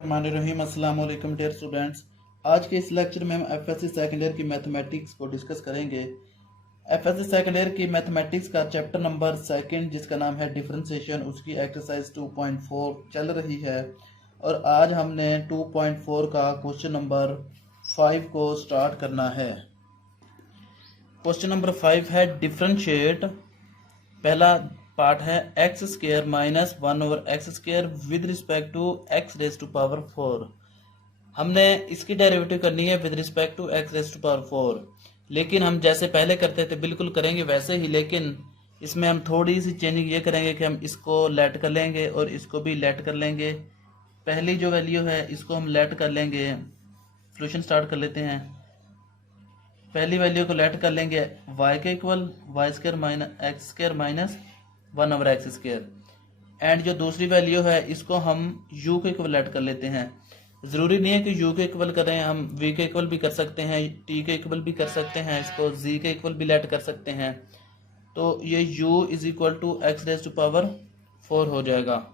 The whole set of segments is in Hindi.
रहीम अस्सलाम वालेकुम डियर स्टूडेंट्स। आज के इस लेक्चर में हम एफएससी सेकंड ईयर की मैथमेटिक्स को डिस्कस करेंगे। एफएससी सेकंड ईयर की मैथमेटिक्स का चैप्टर नंबर सेकंड जिसका नाम है डिफरेंशिएशन, उसकी एक्सरसाइज 2.4 चल रही है और आज हमने 2.4 का क्वेश्चन नंबर 5 को स्टार्ट करना है। क्वेश्चन नंबर 5 है डिफरेंशिएट। पहला पार्ट है x square minus 1/x² with respect to x raise to power 4। हमने इसकी डेरिवेटिव करनी है with respect to x raise to power 4, लेकिन हम जैसे पहले करते थे बिल्कुल करेंगे वैसे ही, लेकिन इसमें हम थोड़ी सी चेंजिंग ये करेंगे कि हम इसको लेट कर लेंगे और इसको भी लेट कर लेंगे। पहली जो वैल्यू है इसको हम लेट कर लेंगे। सोल्यूशन स्टार्ट कर लेते हैं। पहली वैल्यू को लेट कर लेंगे y के equal y² minus x² minus 1/x²। And जो दूसरी वैल्यू है इसको हम u के इक्वल लेट कर लेते हैं। ज़रूरी नहीं है कि u के इक्वल करें, हम v के इक्वल भी कर सकते हैं, t के इक्वल भी कर सकते हैं, इसको z के इक्वल भी लेट कर सकते हैं। तो ये u is equal to x raise to power 4 हो जाएगा।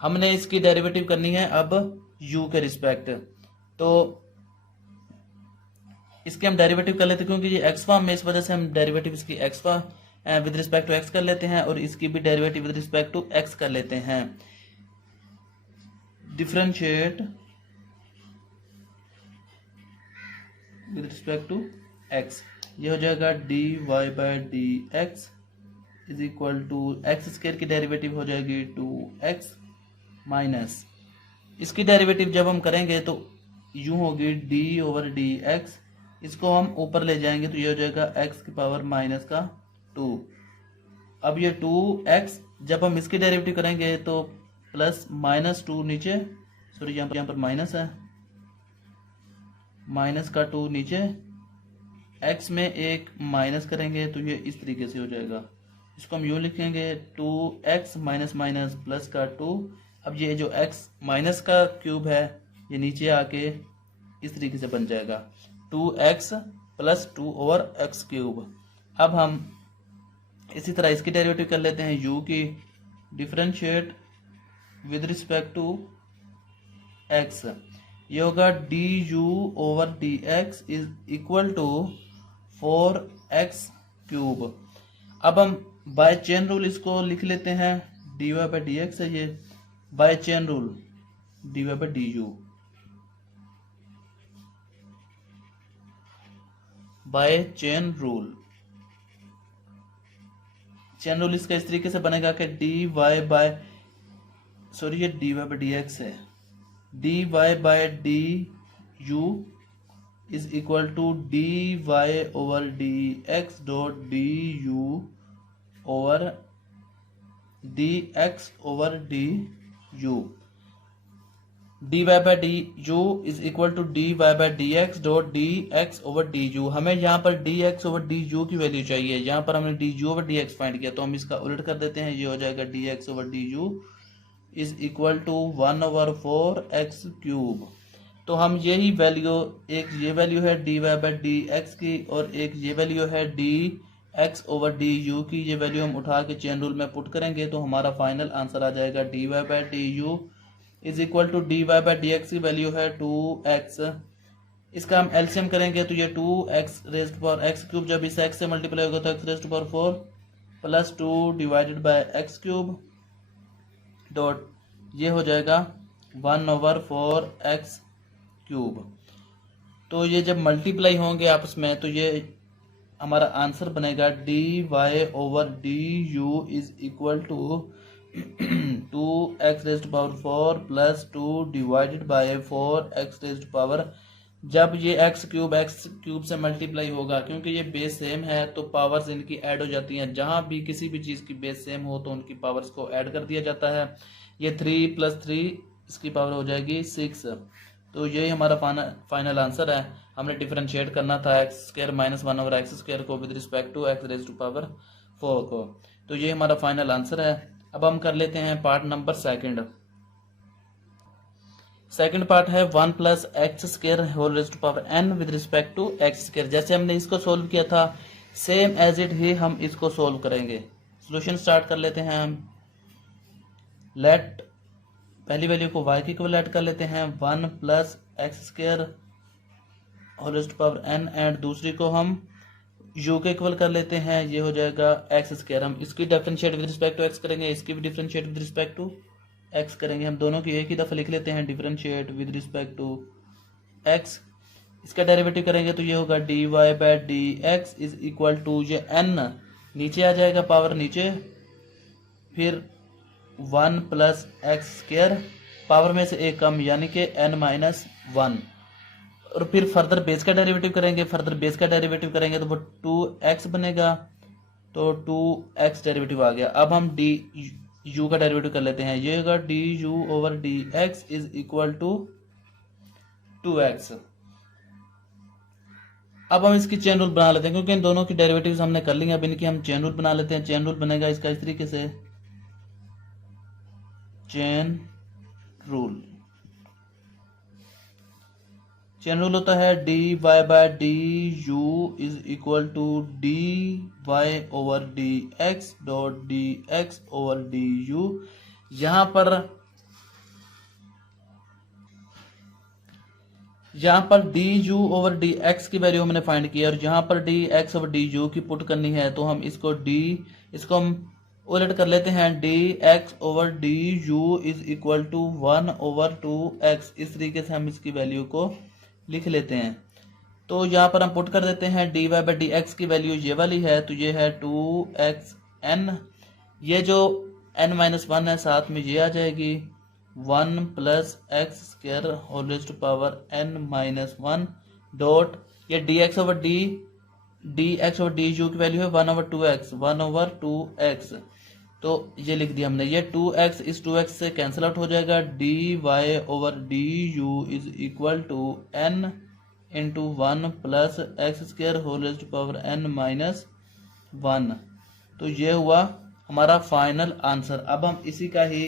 हमने इसकी डेरिवेटिव करनी है अब u के रिस्पेक्ट। तो इसके हम डेरिवेटिव कर लेते हैं क्योंकि ये एक्स फॉर्म में, इस वजह से हम डेरिवेटिव इसकी x form with respect to x कर लेते हैं और इसकी भी derivative with respect to x कर लेते हैं। Differentiate with respect to x, ये हो जाएगा dy by d x is equal to x² की डेरिवेटिव हो जाएगी 2x माइनस, इसकी डेरिवेटिव जब हम करेंगे तो यूं होगी d/dx, इसको हम ऊपर ले जाएंगे तो ये हो जाएगा x की पावर माइनस का 2। अब ये 2x जब हम इसकी डेरिवेटिव करेंगे तो प्लस माइनस 2 नीचे, सॉरी यहाँ पर माइनस है, माइनस का 2 नीचे, x में एक माइनस करेंगे तो ये इस तरीके से हो जाएगा। इसको हम यूँ लिखेंगे 2x माइनस माइनस प्लस का 2। अब ये जो x माइनस का क्यूब है ये नीचे आके इस तरीके से बन जाएगा 2x प्लस 2/x³। अब हम इसी तरह इसकी डेरिवेटिव कर लेते हैं u की। Differentiate with respect to x, ये होगा du/dx is equal to 4x³। अब हम बाय चेन रूल इसको लिख लेते हैं, dy/dx है ये, by chain rule dy/du, by chain rule. Chain rule इसका इस तरीके से बनेगा कि ये dy/dx है, dy/du is equal to dy/dx dot du/dx/du, dy/du is equal to dy/dx dot dx/du। हमें यहाँ पर dx/du की वैल्यू चाहिए, यहाँ पर हमने du/dx फाइंड किया तो हम इसका उलट कर देते हैं, ये हो जाएगा dx/du is equal to 1/4x³। तो हम यही वैल्यू, एक ये वैल्यू है dy/dx की और एक ये वैल्यू है dx/du की, ये वैल्यू हम उठा के चेन रूल में पुट करेंगे तो हमारा फाइनल आंसर आ जाएगा dy/du is equal to dy/dx की वैल्यू है 2x। इसका हम एलसीएम करेंगे तो ये 2x raise to power x³ जब इस x से मल्टीप्लाई होगा तो x raise to power 4 plus 2 divided by x³ dot ये हो जाएगा 1/4x³। तो ये जब मल्टीप्लाई होंगे आपस में तो ये हमारा आंसर बनेगा dy/du is equal to 2x raise to power 4 plus 2 divided by 4x raise to power, जब ये x³ से मल्टीप्लाई होगा क्योंकि ये बेस सेम है तो पावर्स इनकी ऐड हो जाती हैं। जहां भी किसी भी चीज़ की बेस सेम हो तो उनकी पावर्स को ऐड कर दिया जाता है। ये 3 + 3 इसकी पावर हो जाएगी 6। तो यही हमारा फाइनल आंसर है। हमने डिफरेंशिएट करना था x² माइनस 1/x² को with respect to x raise to power 4 को। तो ये हमारा फाइनल आंसर है। अब हम कर लेते हैं part number second. Second part है 1 + x² whole raise to power n with respect to x²। जैसे हमने इसको सोल्व किया था सेम एज इट ही हम इसको सोल्व करेंगे। सोल्यूशन स्टार्ट कर लेते हैं हम। लेट पहली वैल्यू को y के इक्वल ऐड कर लेते हैं 1 plus x square whole raised to power n, and दूसरी को हम u के इक्वल कर लेते हैं, ये हो जाएगा एक्स स्क्वायर। हम इसकी differentiate with respect to x करेंगे, इसकी भी differentiate with respect to x करेंगे। हम दोनों की एक ही दफ़ा लिख लेते हैं, differentiate with respect to x. इसका डेरिवेटिव करेंगे तो ये होगा dy by d x is equal to, ये n नीचे आ जाएगा, पावर नीचे, फिर 1 प्लस एक्स स्क्वायर, पावर में से एक कम यानी कि n माइनस 1, और फिर फर्दर बेस का डेरिवेटिव करेंगे। फर्दर बेस का डेरिवेटिव करेंगे तो वो 2x बनेगा, तो 2x डेरिवेटिव आ गया। अब हम डी यू का डेरिवेटिव कर लेते हैं, ये होगा d u over d x is equal to 2x। अब हम इसकी चेन रूल बना लेते हैं, क्योंकि इन दोनों की डेरिवेटिव्स हमने कर ली हैं। अब इनकी हम चेन रूल बना लेते हैं। चेन रूल बनेगा इसका इस तरीके से, चेन रूल होता है d y by d u is equal to d y over d x dot d x over d u. यहाँ पर d u over d x की वैल्यू हमने फाइंड की है, और यहाँ पर d x over d u की पुट करनी है, तो हम इसको हम उलट कर लेते हैं। D x over d u is equal to 1 over 2x। इस तरीके से हम इसकी वैल्यू को लिख लेते हैं। तो यहाँ पर हम पुट कर देते हैं, d y by d x की वैल्यू ये वाली है, तो ये है 2xn, ये जो n माइनस 1 है साथ में ये आ जाएगी 1 plus x square whole raised to power n minus 1 dot, ये d x over d u की वैल्यू है 1 ओवर 2x, तो ये लिख दिया हमने। ये 2x इस 2x से कैंसिल आउट हो जाएगा, d y over d u is equal to n into 1 plus x square whole raised to power n minus 1। तो ये हुआ हमारा फाइनल आंसर। अब हम इसी का ही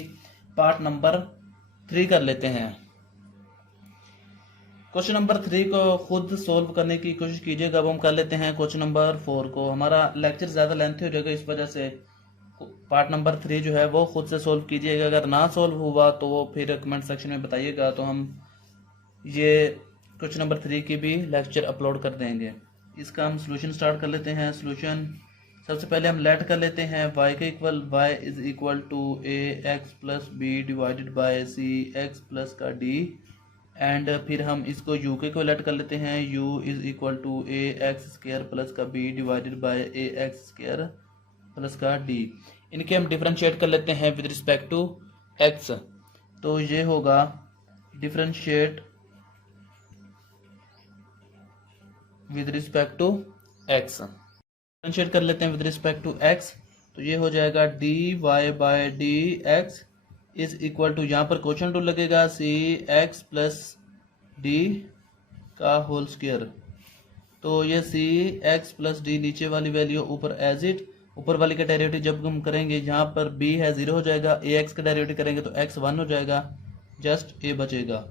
पार्ट नंबर 3 कर लेते हैं। क्वेश्चन नंबर 3 को खुद सोल्व करने की कोशिश कीजिएगा। अब हम कर लेते हैं क्वेश्चन नंबर 4 को। हमारा लेक्चर ज़्यादा लेंथी हो जाएगा, इस वजह से पार्ट नंबर 3 जो है वो खुद से सोल्व कीजिएगा। अगर ना सोल्व हुआ तो वो फिर कमेंट सेक्शन में बताइएगा, तो हम ये क्वेश्चन नंबर 3 की भी लेक्चर अपलोड कर देंगे। इसका हम सोल्यूशन स्टार्ट कर लेते हैं। सोल्यूशन सबसे पहले हम लेट कर लेते हैं y के equal y is equal to a x plus b divided by c x plus का d, एंड फिर हम इसको u के इक्वल लेट कर लेते हैं, u is equal to a x square plus का b divided by a x square plus का d। इनके हम डिफरेंशिएट कर लेते हैं विद रिस्पेक्ट टू x, तो ये होगा differentiate with respect to x। Differentiate कर लेते हैं विद रिस्पेक्ट टू x, तो ये हो जाएगा d y by d x is equal to, यहाँ पर क्वेश्चन रूल लगेगा, सी एक्स प्लस डी का होल स्क्वायर। तो ये सी एक्स प्लस डी नीचे वाली वैल्यू ऊपर एज इट, ऊपर वाली का डेरिवेटिव जब हम करेंगे जहाँ पर b है 0 हो जाएगा, ए एक्स का डेरिवेटिव करेंगे तो x 1 हो जाएगा, जस्ट a बचेगा,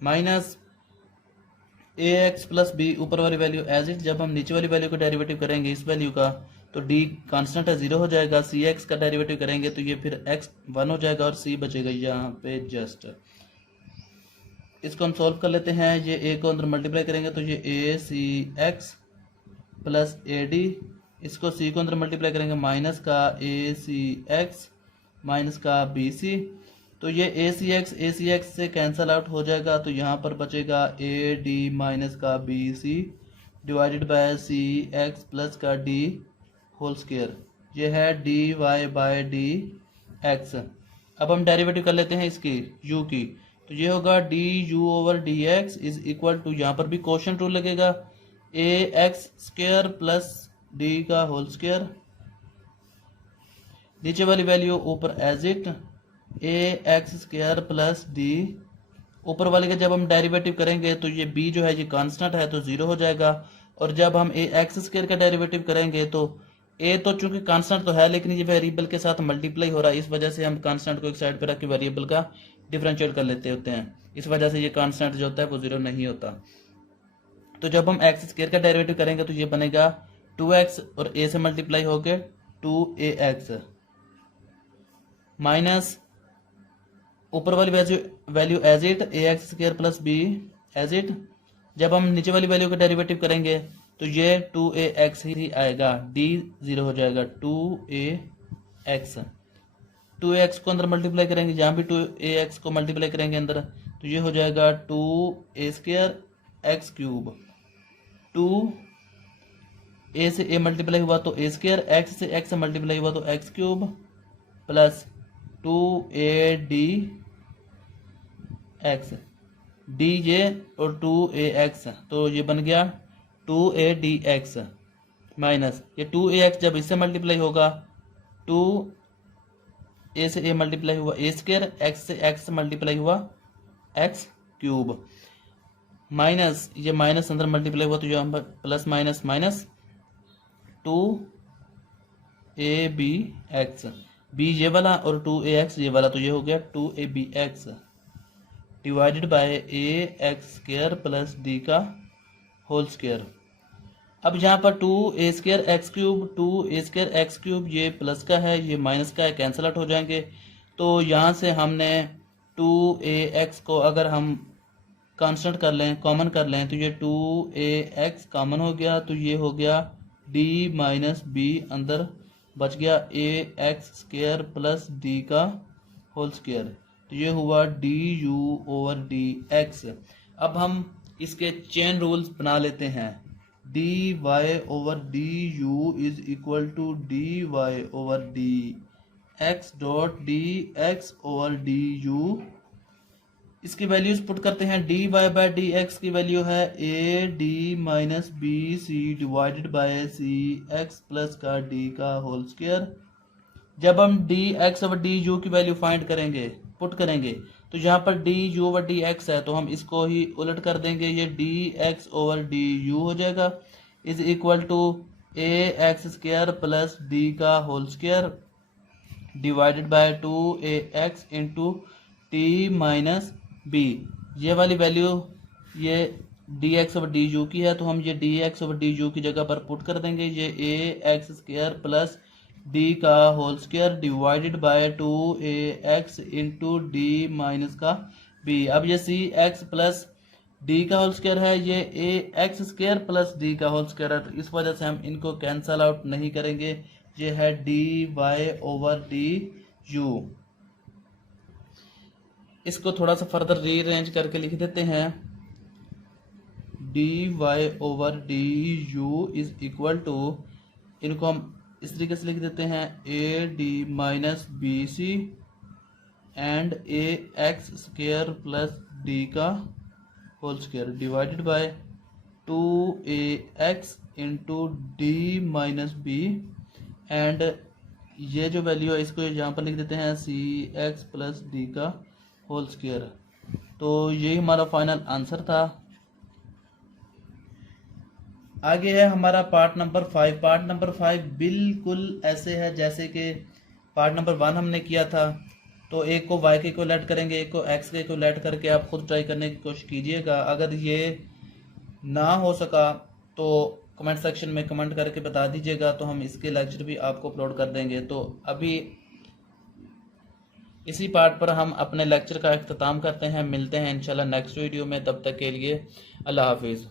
माइनस ए एक्स प्लस बी ऊपर वाली वैल्यू एज इट, जब हम नीचे वाली वैल्यू का डेरिवेटिव करेंगे इस वैल्यू का तो d कांस्टेंट है 0 हो जाएगा, सी एक्स का डेरिवेटिव करेंगे तो ये फिर x 1 हो जाएगा और c बचेगा यहाँ पे जस्ट। इसको हम सॉल्व कर लेते हैं। ये a को अंदर मल्टीप्लाई करेंगे तो ये a c x plus a d, इसको c को अंदर मल्टीप्लाई करेंगे माइनस का ए सी एक्स माइनस का बी सी, तो ये ए सी एक्स से कैंसल आउट हो जाएगा, तो यहाँ पर बचेगा ए डी माइनस का b c divided by c x plus का डी होल स्क्वायर। ये है d y by d x. अब हम डेरिवेटिव कर लेते हैं इसकी u की, तो ये होगा d u over d x is equal to, यहाँ पर भी क्वोशंट रूल लगेगा, a x square plus d का होल स्क्वायर, नीचे वाली वैल्यू ऊपर as it, a x square plus d, ऊपर वाले का जब हम डेरिवेटिव करेंगे तो ये b जो है ये कांस्टेंट है तो 0 हो जाएगा, और जब हम ए एक्स स्क्वायर का डेरिवेटिव करेंगे तो a तो चूंकि कांस्टेंट तो है लेकिन ये वेरिएबल के साथ मल्टीप्लाई हो रहा है, इस वजह से हम कांस्टेंट को एक साइड पर रख के वेरिएबल का डिफरेंशिएट कर लेते होते हैं, इस वजह से ये कांस्टेंट जो होता है वो 0 नहीं होता। तो जब हम एक्स स्क्वायर का डेरिवेटिव करेंगे तो ये बनेगा 2x और a से मल्टीप्लाई हो गए 2ax माइनस ऊपर वाली value as it a x square plus b as it. जब हम नीचे वाली वैल्यू का डेरिवेटिव करेंगे तो ये 2ax ही आएगा, डी 0 हो जाएगा। 2ax, 2ax को अंदर मल्टीप्लाई करेंगे, जहाँ भी 2ax को मल्टीप्लाई करेंगे अंदर तो ये हो जाएगा 2a स्क्र एक्स क्यूब। 2 ए से ए मल्टीप्लाई हुआ तो ए स्क्र, एक्स से एक्स मल्टीप्लाई हुआ तो x cube plus 2ad x, D J और 2ax, तो ये बन गया 2adx माइनस ये 2ax जब इससे मल्टीप्लाई होगा 2 ए से ए मल्टीप्लाई हुआ ए स्क्र, एक्स से एक्स मल्टीप्लाई हुआ एक्स क्यूब माइनस ये माइनस अंदर मल्टीप्लाई हुआ तो जो हम plus minus minus 2abx, B ये वाला और 2ax ये वाला, तो ये हो गया 2abx divided by a x square plus d का होल स्क्र। अब यहाँ पर 2a square x cube, 2a square x cube ये प्लस का है, ये माइनस का है, कैंसिल आउट हो जाएंगे। तो यहाँ से हमने 2ax को अगर हम कांस्टेंट कर लें, कॉमन कर लें, तो ये 2ax कॉमन हो गया, तो ये हो गया d माइनस बी, अंदर बच गया a x square plus d का होल स्क्र, तो ये हुआ d u over d x. अब हम इसके चेन रूल्स बना लेते हैं। D y over d u is equal to d y over d x dot d x over d u. इसकी वैल्यूज पुट करते हैं। D y by d x की वैल्यू है a d minus b c divided by c x plus का डी का होल स्क्र। जब हम d x over d u की वैल्यू फाइंड करेंगे, पुट करेंगे, तो यहाँ पर d u over d x है, तो हम इसको ही उलट कर देंगे, ये d x over d u हो जाएगा is equal to a x square plus d का whole square divided by 2ax into t minus b. ये वाली वैल्यू ये d x over d u की है, तो हम ये d x over d u की जगह पर पुट कर देंगे, ये a x square plus d का whole square divided by 2ax into d minus का बी। अब ये सी एक्स प्लस डी का होल स्क्र है, ये a x square plus d का होल स्क्र है, तो इस वजह से हम इनको कैंसल आउट नहीं करेंगे। ये है d y over d u. इसको थोड़ा सा फर्दर रीअरेंज करके लिख देते हैं। D y over d u is equal to, इनको हम इस तरीके से लिख देते हैं, a d minus b c and a x square plus d का whole square divided by 2ax into d minus b and ये जो वैल्यू है इसको यहाँ पर लिख देते हैं सी एक्स प्लस डी का होल स्क्र। तो यही हमारा फाइनल आंसर था। आगे है हमारा पार्ट नंबर 5। पार्ट नंबर 5 बिल्कुल ऐसे है जैसे कि पार्ट नंबर 1 हमने किया था। तो एक को y के इक्वलेट करेंगे, एक को x के इक्वलेट करके आप खुद ट्राई करने की कोशिश कीजिएगा। अगर ये ना हो सका तो कमेंट सेक्शन में कमेंट करके बता दीजिएगा, तो हम इसके लेक्चर भी आपको अपलोड कर देंगे। तो अभी इसी पार्ट पर हम अपने लेक्चर का इख्तिताम करते हैं। मिलते हैं इंशाल्लाह नेक्स्ट वीडियो में, तब तक के लिए अल्लाह हाफिज़।